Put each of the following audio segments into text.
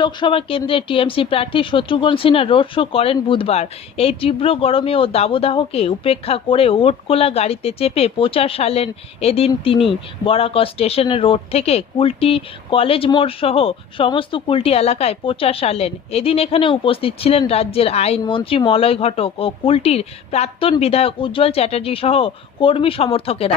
লোকসভা কেন্দ্রে টিএমসি প্রার্থী Shatrughan Sinha road show করেন বুধবার। এই তীব্র গরমে ও দাবদাহকে উপেক্ষা করে ওটকোলা গাড়িতে চেপে প্রচার সারলেন এদিন তিনি। বরাকর স্টেশনের রোড থেকে কুলটি কলেজ মোড় সহ সমস্ত কুলটি এলাকায় প্রচার সারলেন। এদিন এখানে উপস্থিত ছিলেন রাজ্যের আইনমন্ত্রী মলয় ঘটক ও কুলটির প্রাক্তন বিধায়ক উজ্জ্বল চ্যাটার্জি সহ কর্মী সমর্থকেরা।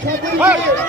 সকলকে